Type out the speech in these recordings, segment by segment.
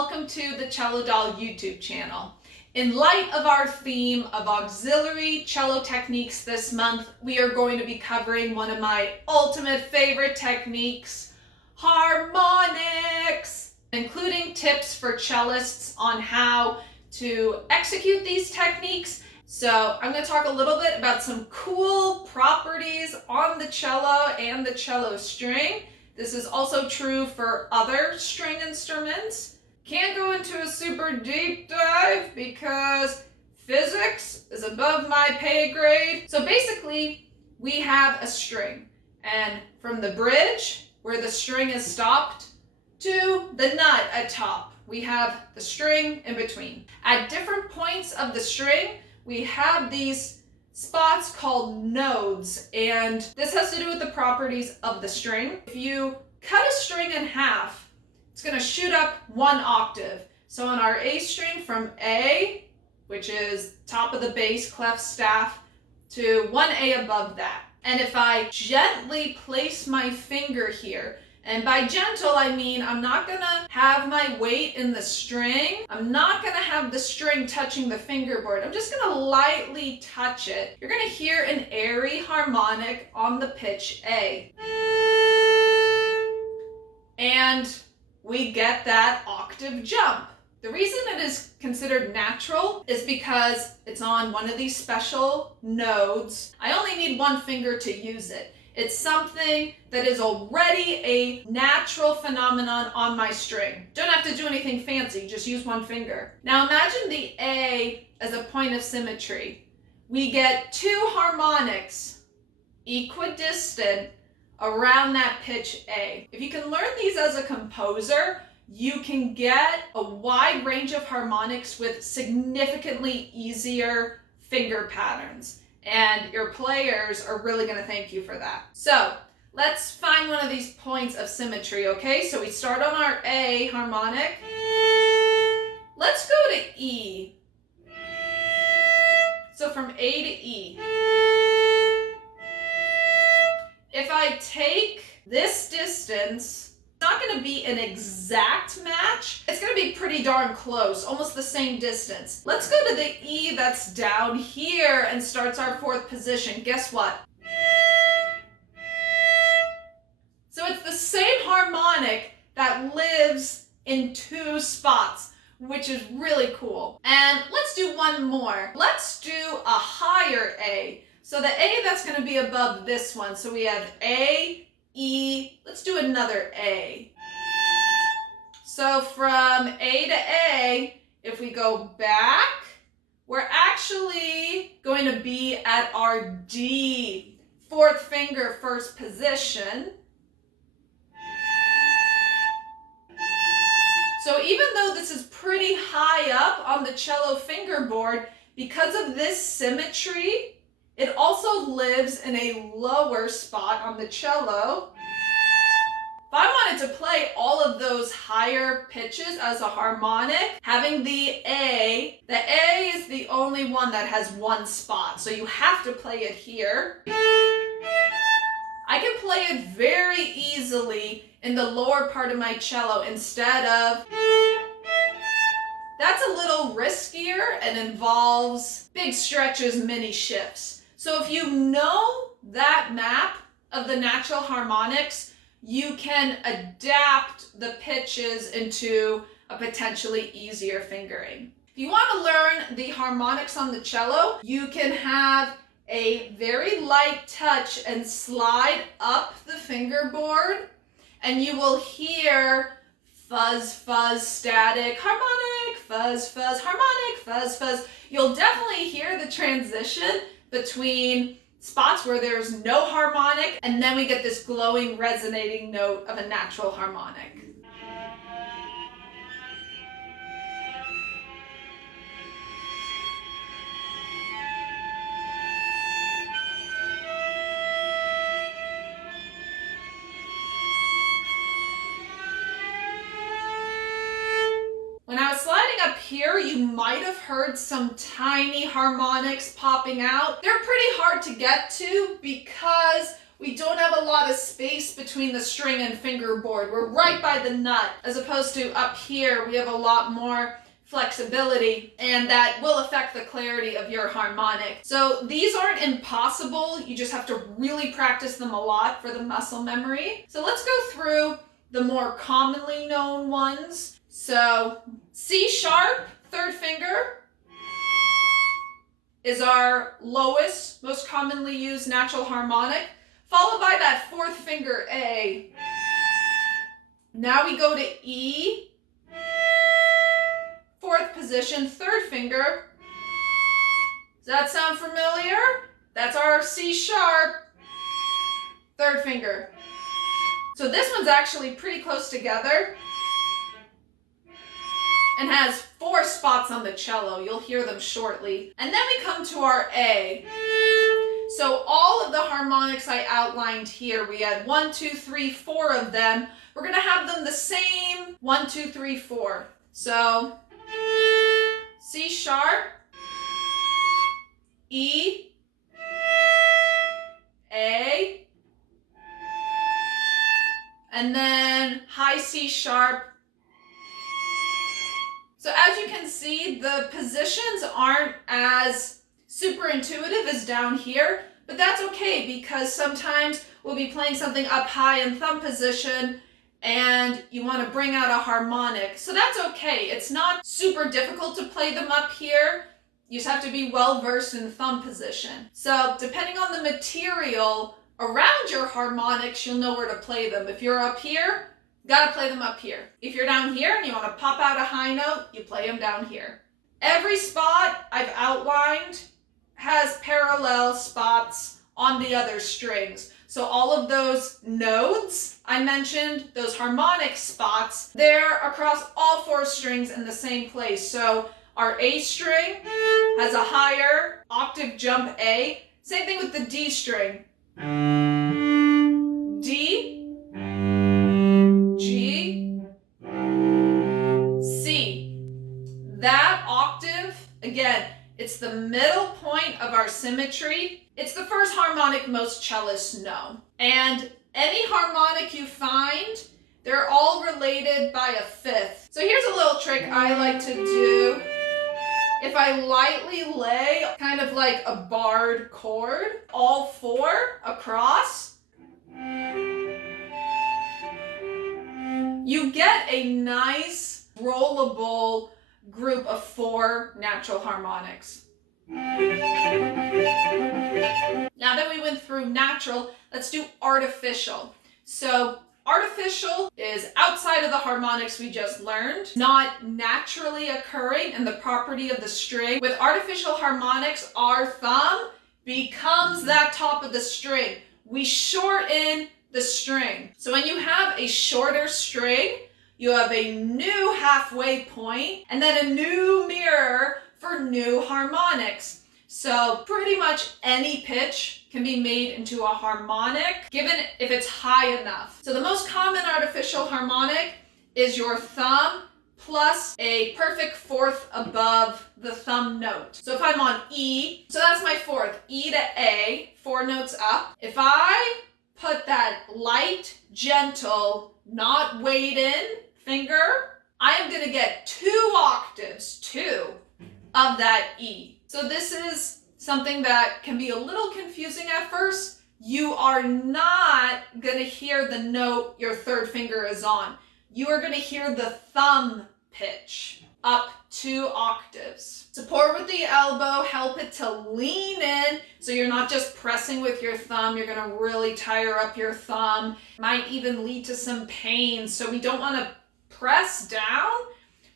welcome to the Cello Doll YouTube channel. In light of our theme of auxiliary cello techniques this month, we are going to be covering one of my ultimate favorite techniques, harmonics, including tips for cellists on how to execute these techniques. So I'm going to talk a little bit about some cool properties on the cello and the cello string. This is also true for other string instruments. Can't go into a super deep dive because physics is above my pay grade. So basically, we have a string, and from the bridge, where the string is stopped, to the nut at top, we have the string in between. At different points of the string, we have these spots called nodes, and this has to do with the properties of the string. If you cut a string in half, it's going to shoot up one octave. So on our A string, from A, which is top of the bass clef staff, to one A above that. And if I gently place my finger here, and by gentle I mean I'm not going to have my weight in the string, I'm not going to have the string touching the fingerboard, I'm just going to lightly touch it. You're going to hear an airy harmonic on the pitch A. And we get that octave jump. The reason it is considered natural is because it's on one of these special nodes. I only need one finger to use it. It's something that is already a natural phenomenon on my string. Don't have to do anything fancy, just use one finger. Now imagine the A as a point of symmetry. We get two harmonics equidistant around that pitch A. If you can learn these as a composer, you can get a wide range of harmonics with significantly easier finger patterns. And your players are really going to thank you for that. So let's find one of these points of symmetry, okay? So we start on our A harmonic. Let's go to E. So from A to E. If I take this distance, it's not going to be an exact match. It's going to be pretty darn close, almost the same distance. Let's go to the E that's down here and starts our fourth position. Guess what? So it's the same harmonic that lives in two spots, which is really cool. And let's do one more. Let's do a higher A. So the A that's going to be above this one. So we have A, E, let's do another A. So from A to A, if we go back, we're actually going to be at our D, fourth finger, first position. So even though this is pretty high up on the cello fingerboard, because of this symmetry, it also lives in a lower spot on the cello. If I wanted to play all of those higher pitches as a harmonic, having the A is the only one that has one spot, so you have to play it here. I can play it very easily in the lower part of my cello instead of... That's a little riskier and involves big stretches, mini shifts. So if you know that map of the natural harmonics, you can adapt the pitches into a potentially easier fingering. If you want to learn the harmonics on the cello, you can have a very light touch and slide up the fingerboard, and you will hear fuzz, fuzz, static, harmonic, fuzz, fuzz, harmonic, fuzz, fuzz. You'll definitely hear the transition between spots where there's no harmonic, and then we get this glowing, resonating note of a natural harmonic. When I was sliding up here, you might have heard some tiny harmonics popping out. They're pretty hard to get to because we don't have a lot of space between the string and fingerboard. We're right by the nut, as opposed to up here, we have a lot more flexibility, and that will affect the clarity of your harmonic. So these aren't impossible. You just have to really practice them a lot for the muscle memory. So let's go through the more commonly known ones. So C sharp, third finger, is our lowest, most commonly used natural harmonic, followed by that fourth finger, A. Now we go to E, fourth position, third finger. Does that sound familiar? That's our C sharp, third finger. So this one's actually pretty close together and has 4 spots on the cello. You'll hear them shortly. And then we come to our A. So all of the harmonics I outlined here, we had 1, 2, 3, 4 of them. We're gonna have them the same 1, 2, 3, 4. So C sharp, E, A, and then high C sharp. So as you can see, the positions aren't as super intuitive as down here, but that's okay because sometimes we'll be playing something up high in thumb position and you want to bring out a harmonic. So that's okay. It's not super difficult to play them up here. You just have to be well versed in thumb position. So depending on the material around your harmonics, you'll know where to play them. If you're up here, you gotta play them up here. If you're down here and you want to pop out a high note, you play them down here. Every spot I've outlined has parallel spots on the other strings. So all of those nodes I mentioned, those harmonic spots, they're across all 4 strings in the same place. So our A string has a higher octave jump A. Same thing with the D string. D, G, C. That octave, again, it's the middle point of our symmetry. It's the first harmonic most cellists know. And any harmonic you find, they're all related by a fifth. So here's a little trick I like to do. If I lightly lay kind of like a barred chord, all 4 across, you get a nice rollable group of 4 natural harmonics. Now that we went through natural, let's do artificial. So artificial is outside of the harmonics we just learned, not naturally occurring in the property of the string. With artificial harmonics, our thumb becomes that top of the string. We shorten the string. So when you have a shorter string, you have a new halfway point and then a new mirror for new harmonics. So pretty much any pitch can be made into a harmonic, given if it's high enough. So the most common artificial harmonic is your thumb plus a perfect fourth above the thumb note. So if I'm on E, so that's my fourth, E to A, 4 notes up. If I put that light, gentle, not weighed in finger, I am gonna get 2 octaves, 2 of that E. So this is something that can be a little confusing at first. You are not going to hear the note your third finger is on. You are going to hear the thumb pitch up 2 octaves. Support with the elbow, help it to lean in so you're not just pressing with your thumb. You're going to really tire up your thumb. Might even lead to some pain. So we don't want to press down.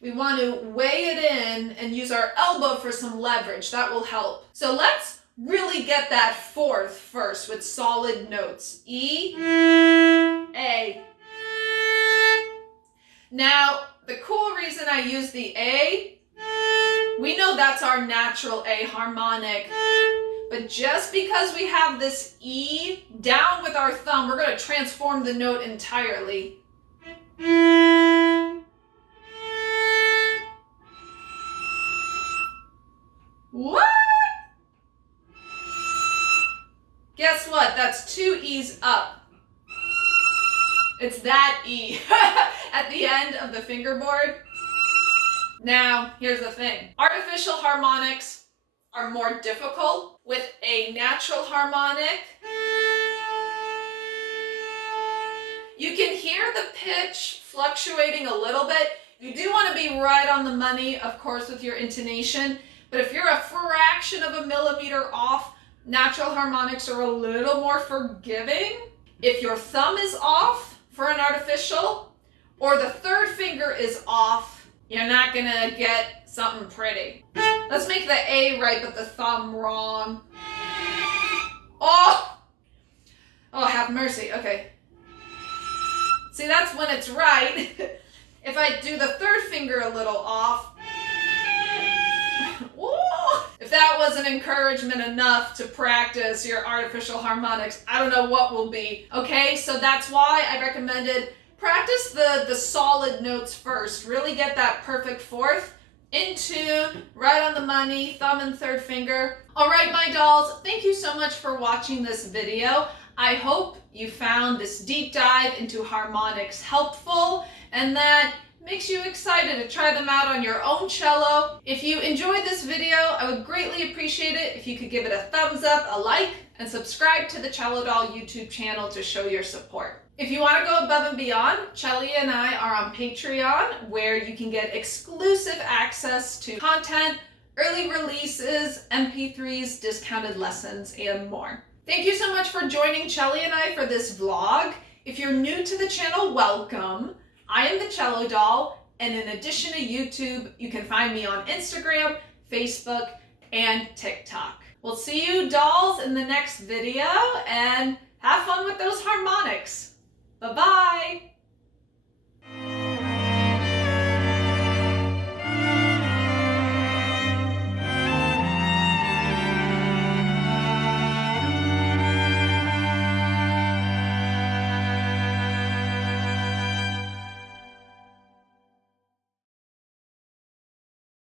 We want to weigh it in and use our elbow for some leverage. That will help. So let's really get that fourth first with solid notes. E, A. Now, the cool reason I use the A, we know that's our natural A harmonic. But just because we have this E down with our thumb, we're going to transform the note entirely. What? Guess what? That's 2 E's up. It's that E at the end of the fingerboard. Now, here's the thing. Artificial harmonics are more difficult. With a natural harmonic, you can hear the pitch fluctuating a little bit. You do want to be right on the money, of course, with your intonation. But if you're a fraction of a millimeter off, natural harmonics are a little more forgiving. If your thumb is off for an artificial, or the third finger is off, you're not gonna get something pretty. Let's make the A right, but the thumb wrong. Oh, have mercy. Okay. See, that's when it's right. If I do the third finger a little off, if that wasn't encouragement enough to practice your artificial harmonics, I don't know what will be. Okay, so that's why I recommended practice the solid notes first. Really get that perfect fourth, in tune, right on the money, thumb and third finger. All right, my dolls, thank you so much for watching this video. I hope you found this deep dive into harmonics helpful and that makes you excited to try them out on your own cello. If you enjoyed this video, I would greatly appreciate it if you could give it a thumbs up, a like, and subscribe to the Cello Doll YouTube channel to show your support. If you want to go above and beyond, Celli and I are on Patreon, where you can get exclusive access to content, early releases, MP3s, discounted lessons, and more. Thank you so much for joining Celli and I for this vlog. If you're new to the channel, welcome. I am the Cello Doll, and in addition to YouTube, you can find me on Instagram, Facebook, and TikTok. We'll see you dolls in the next video, and have fun with those harmonics. Bye-bye.